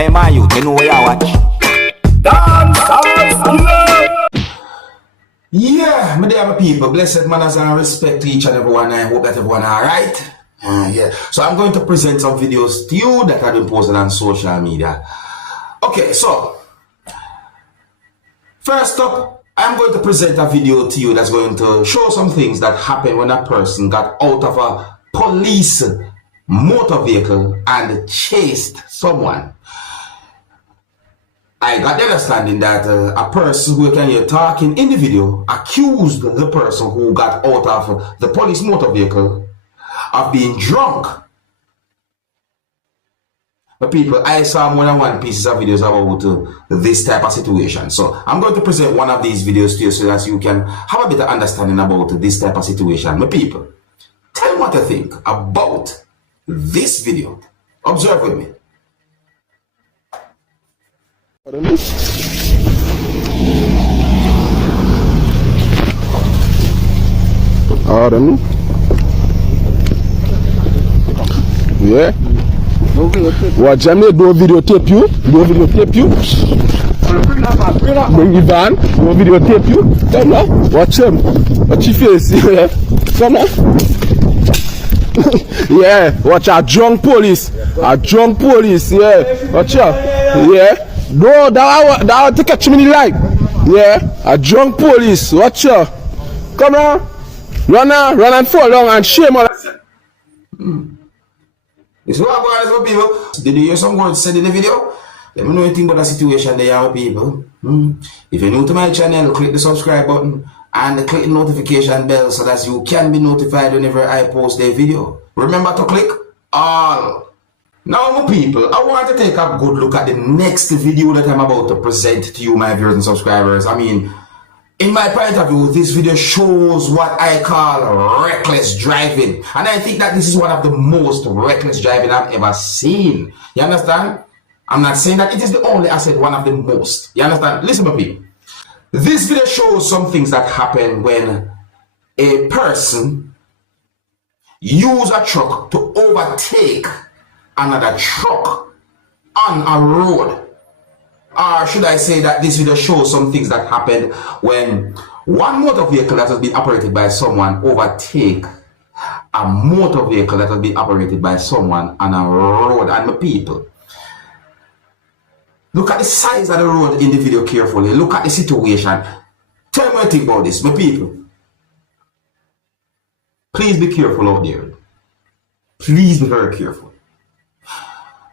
Hey man, you know where you watch? Dancehall skilla. Yeah, my dear people, blessed manners and respect to each and everyone. I hope that everyone are alright. Yeah, so I'm going to present some videos to you that have been posted on social media. Okay, so first up, I'm going to present a video to you that's going to show some things that happened when a person got out of a police motor vehicle and chased someone. I got the understanding that a person who can hear talking in the video accused the person who got out of the police motor vehicle of being drunk. But people, I saw more than one pieces of videos about this type of situation. So I'm going to present one of these videos to you so that you can have a better understanding about this type of situation. My people, tell me what you think about this video. Observe with me. Yeah. What Jamaica do videotape you? Do videotape you? Bring the van. Do videotape you? Come on. Watch him. Watch your face. Yeah. Come on. Yeah. Watch a drunk police. A drunk police. Yeah. Watch out. Yeah. No, that will catch me in the light. Yeah. A drunk police. Watch out. Come on. Run and fall down and shame on. This is what I'm going to people. Did you hear some words said in the video? Let me know anything about the situation there, people. If you're new to my channel, click the subscribe button and click the notification bell so that you can be notified whenever I post a video. Remember to click all. Now, my people, I want to take a good look at the next video that I'm about to present to you, my viewers and subscribers. I mean, in my point of view, this video shows what I call reckless driving. And I think that this is one of the most reckless driving I've ever seen. You understand? I'm not saying that it is the only, I said one of the most. You understand? Listen to me. This video shows some things that happen when a person uses a truck to overtake another truck on a road. Or should I say that this video shows some things that happened when one motor vehicle that has been operated by someone overtake a motor vehicle that has been operated by someone on a road. And my people, look at the size of the road in the video carefully. Look at the situation. Tell me what you think about this, my people. Please be careful out there. Please be very careful.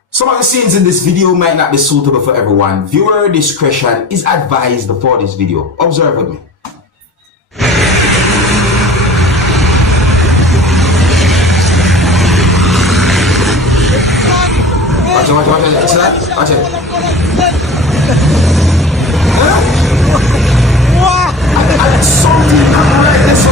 Some of the scenes in this video might not be suitable for everyone. Viewer discretion is advised for this video. Observe with me. Watch it. See that? Watch it. I'm salty. I'm right this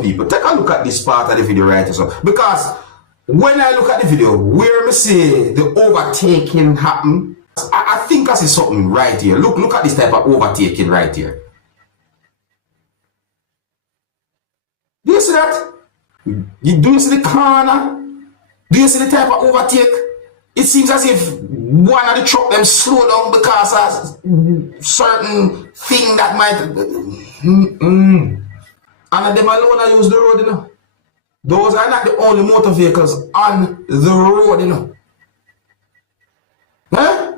people, take a look at this part of the video right so, because when I look at the video where we see the overtaking happen, I think I see something right here. Look at this type of overtaking right here. Do you see that? Do you see the corner? Do you see the type of overtake? It seems as if one of the truck them slow down because of certain thing that might and them alone I use the road, you know. Those are not the only motor vehicles on the road, you know. Huh?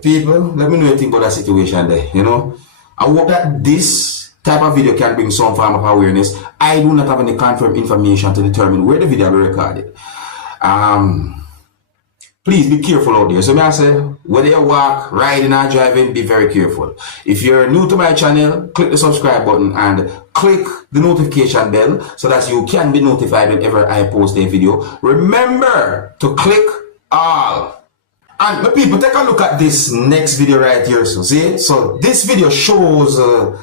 People, let me know anything about that situation there, you know. I hope that this type of video can bring some form of awareness. I do not have any confirmed information to determine where the video will be recorded. Please be careful out there. So may I say, whether you walk, riding or driving, be very careful. If you're new to my channel, click the subscribe button and click the notification bell so that you can be notified whenever I post a video. Remember to click all. And my people, take a look at this next video right here. So see, so this video shows a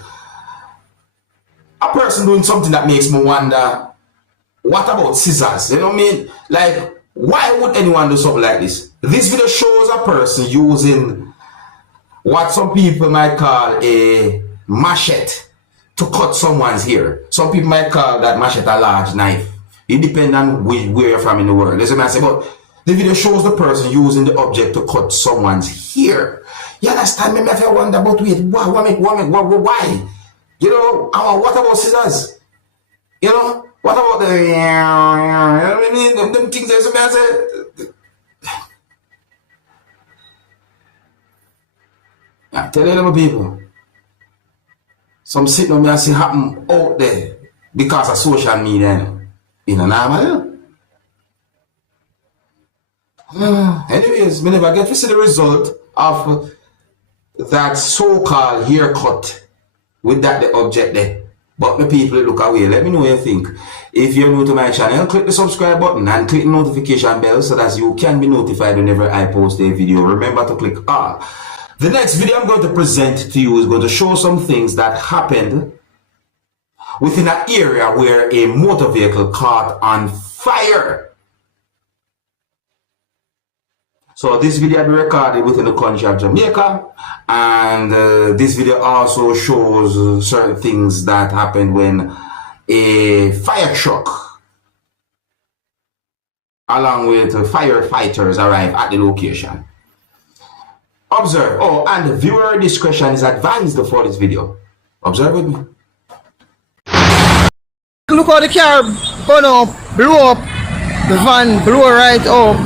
person doing something that makes me wonder, what about scissors? You know what I mean? Like, why would anyone do something like this? This video shows a person using what some people might call a machete to cut someone's hair. Some people might call that machete a large knife. It depends on where you're from in the world. Listen, I say, but the video shows the person using the object to cut someone's hair. You understand me? I wonder about wait, why? You know, what about scissors? You know, what about the I mean, them things that I say. I tell you, people, some shit no me see happen out there because of social media. You know, normal. Anyways, we never get to see the result of that so-called haircut with that the object there. But the people look away. Let me know what you think. If you're new to my channel, click the subscribe button and click the notification bell so that you can be notified whenever I post a video. Remember to click all. The next video I'm going to present to you is going to show some things that happened within an area where a motor vehicle caught on fire. So this video will be recorded within the country of Jamaica, and this video also shows certain things that happened when a fire truck along with firefighters arrive at the location. Observe. Oh, and viewer discretion is advised for this video. Observe with me. Look how the car burn up, blew up, the van blew right up.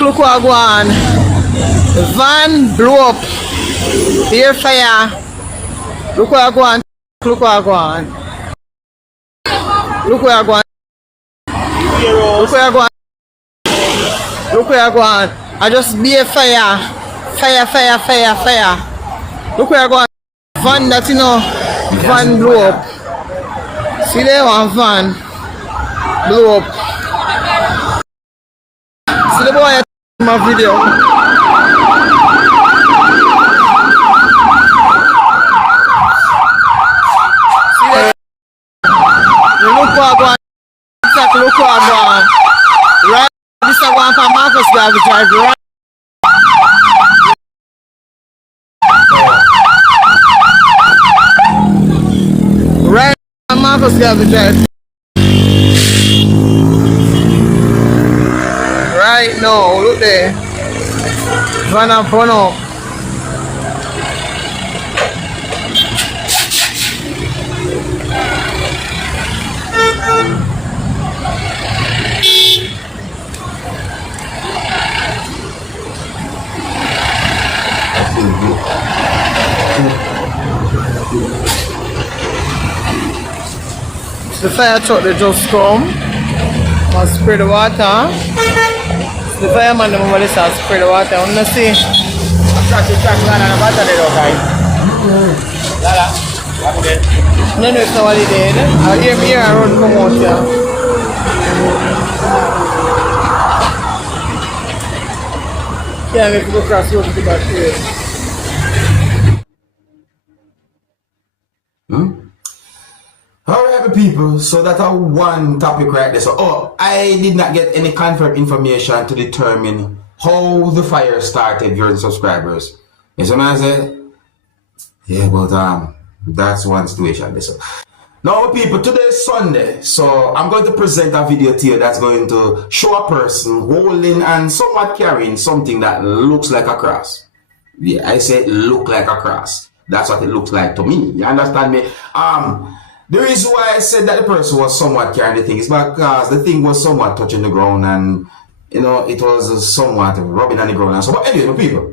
Look what go on. The van blew up. Air fire. Look what go on. Look what go on. Look where I go on. Look where I go on. Look where I go on. I just be a fire. Fire. Look where I go on. Van that you know. Van blew up. See there one van blew up. See the boy in my video. See there. Look what I go on. Look what I go on. Right. This is one for Marcus Garvey drive. Right. Right. Marcus Garvey drive. Right now, look there. Van up, run up. The fire truck that just come must spray the water. The fireman the moment they spray the water. I want to see. No, it's not what he did. I'll hear me here and run come out here. Yeah, make go across the road to the back here. Alright, people, so that's our one topic right there. So, I did not get any confirmed information to determine how the fire started during subscribers. You see what I say? Yeah, but that's one situation. So, now, people, today is Sunday, so I'm going to present a video to you that's going to show a person holding and somewhat carrying something that looks like a cross. Yeah, I say look like a cross. That's what it looks like to me. You understand me? The reason why I said that the person was somewhat carrying the thing is because the thing was somewhat touching the ground and, you know, it was somewhat rubbing on the ground and so. But anyway, people,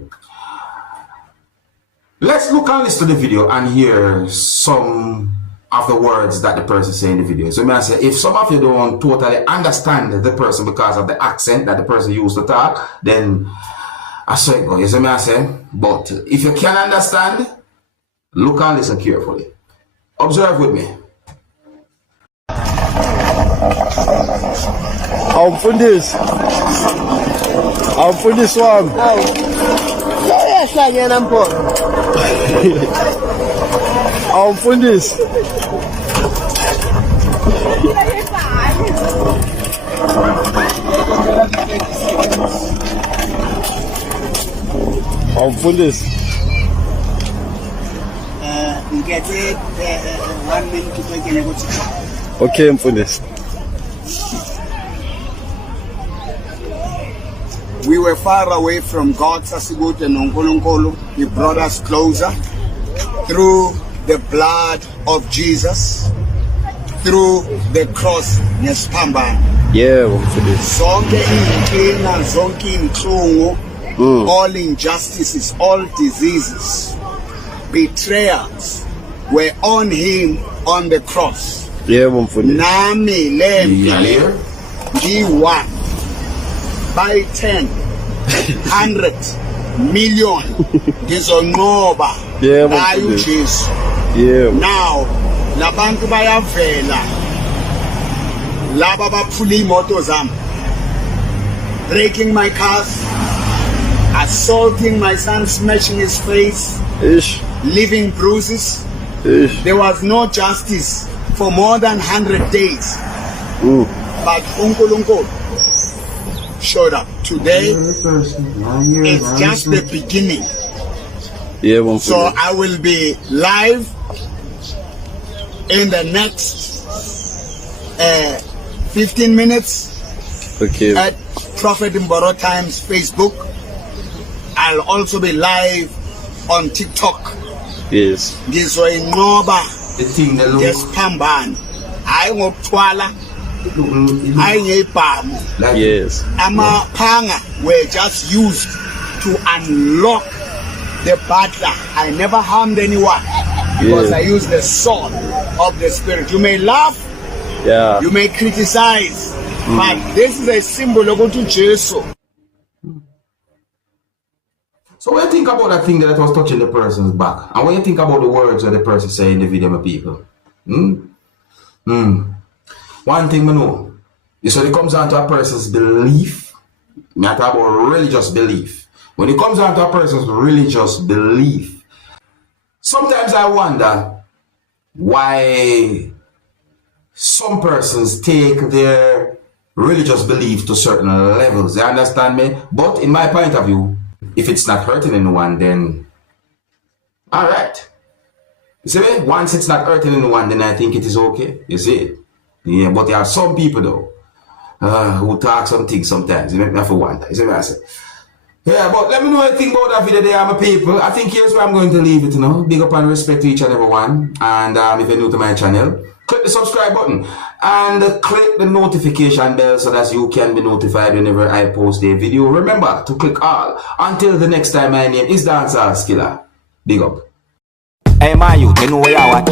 let's look and listen to the video and hear some of the words that the person say in the video. So I say, if some of you don't totally understand the person because of the accent that the person used to talk, then I say go. You see me I say, but if you can understand, look and listen carefully. Observe with me. I'll put this one. Yes, again, I'm poor. I'll put this. Mfundisi. Ngithe 1 minute kubekele ukuthi Okay, Mfundisi. we were far away from God, Sasigude noNkulunkulu. He brought us closer through the blood of Jesus, through the cross nesiphambano. Yebo Mfundisi. Zonke inkinga, zonke inhlungu, all injustices, all diseases, betrayals were on him on the cross. Yebo Mfundisi. Nami lempi ngi-1 by 10 100 million ngizonqoba Yebo ngayo Mfundisi. uJesu. Yebo. Now labantu bayavela laba baphula imoto zami, breaking my cars, assaulting my son, smashing his face, Ish. leaving bruises. Ish. There was no justice for more than 100 days. Mm. But uNkulunkulu showed up. Today, it's just the beginning. Yebo So Mfundisi. I will be live in the next 15 minutes Okay. at Prophet Mboro Times Facebook. I'll also be live on TikTok. Yes. Ngizoyinqoba The thing that look ngesiphambano. Hayi ngokuthwala, hayi ngebhamu. like Yes. Amaphanga were just used to unlock the butler. I never harmed anyone because Yeah. I used the sword of the spirit. You may laugh, Yeah. you may criticize, but this is a symbol of Jesus. So what you think about that thing that was touching the person's back? And what you think about the words that the person say in the video, my people? One thing I know, is when it comes down to a person's belief, I talk about religious belief. When it comes down to a person's religious belief, sometimes I wonder why some persons take their religious belief to certain levels. You understand me? But in my point of view, if it's not hurting anyone, then all right. You see me? Once it's not hurting anyone, then I think it is okay. You see it? Yeah, but there are some people though who talk some things sometimes. You make me have to wonder. You see what I say? Yeah, but let me know what you think about that video there, my people. I think here's where I'm going to leave it, you know. Big up and respect to each and every one. And if you're new to my channel, click the subscribe button and click the notification bell so that you can be notified whenever I post a video. Remember to click all. Until the next time, my name is Dancehall Skilla. Big up. Hey, my youth, you know where you watch.